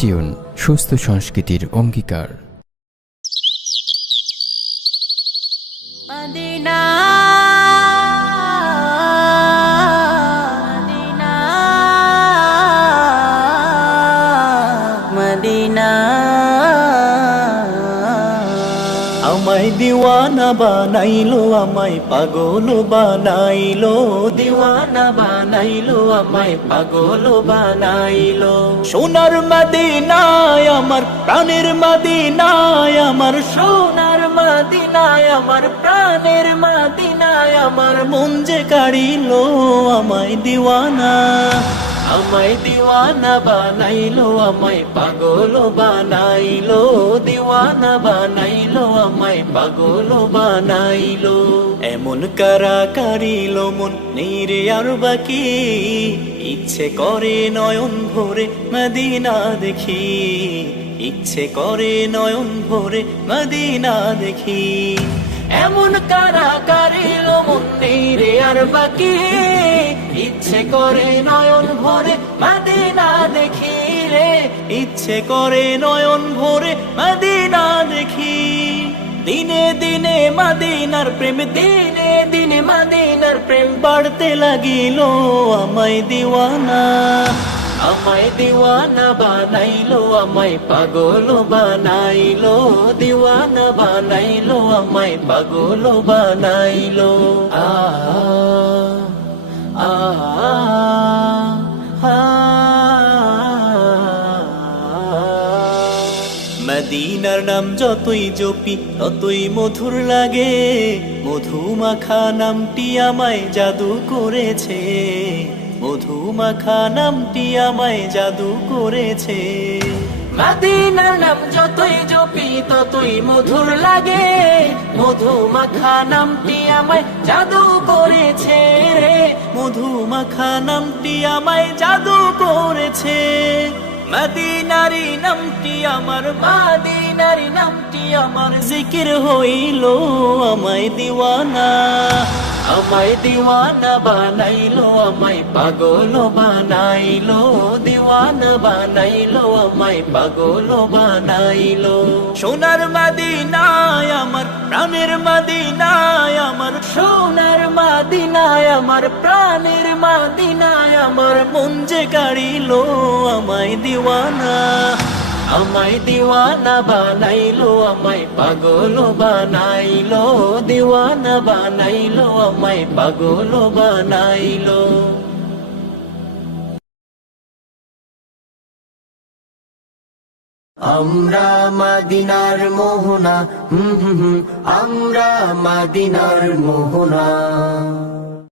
Tune সুস্থ সংস্কৃতির অঙ্গীকার। মদিনা মদিনা মদিনা আমায় দিওয়ানা বানাইলো, আমায় পাগল বানাইলো, দিওয়ানা বানাইলো, আমায় পাগল বানাইলো। সোনার মদিনায় আমার প্রাণের মদিনায় আমার, সোনার মদিনায় আমার প্রাণের মদিনায় আমার মন যে কাড়িলো আমায় দিওয়ানা, আমায় দিওয়ানা বানাইলো, আমায় পাগল বানাইলো, দিওয়ানা বানাইলো, আমায় পাগল বানাইলো। এমন কারা কারিলো মন নেই রে আর বাকি, ইচ্ছে করে নয়ন ভরে মদিনা দেখি, ইচ্ছে করে নয়ন ভরে মদিনা দেখি। এমন কারা কারিলো মন নেই রে আর বাকি, ইচ্ছে করে নয়ন ভরে মদিনা দেখি রে, ইচ্ছে করে নয়ন ভরে মদিনা দেখি। দিনে দিনে মদিনার প্রেম, দিনে দিনে মদিনার প্রেম বাড়তে লাগিল আমায় দিওয়ানা, আমায় দিওয়ানা বানাইলো, আমায় পাগল বানাইলো, দিওয়ানা বানাইলো, আমায় পাগল বানাইলো। আ আ আ মদিনার নাম যতই জপি ততই মধুর লাগে, মধুমাখা নামটি আমায় জাদু করেছে, মধুমাখা নামটি আমায় জাদু করেছে। মদিনার নাম যতই জপি ততই মধুর লাগে, মধুমাখা নামটি আমায় জাদু করেছে রে, মধুমাখা নামটি আমায় জাদু করেছে। মদিনারি নামটি আমার, মদিনার নামটি আমার জিকির হইল আমায় দিওয়ানা, আমায় দিওয়ানা বানাইলো, আমায় পাগল বানাইলো, দিওয়ানা বানাইলো, আমায় পাগল বানাইলো। সোনার মদিনায় আমার প্রাণের মদিনায় আমার, সোনার মদিনায় আমার প্রাণের মদিনায় আমার মন যে কাড়িল আমায় দিওয়ানা, আমায় দিওয়ানা বানাইলো, আমায় পাগল বানাইলো, দিওয়ানা বানাইলো, আমায় পাগল বানাইলো। আমরা মদিনার মোহনা, আমরা মদিনার মোহনা।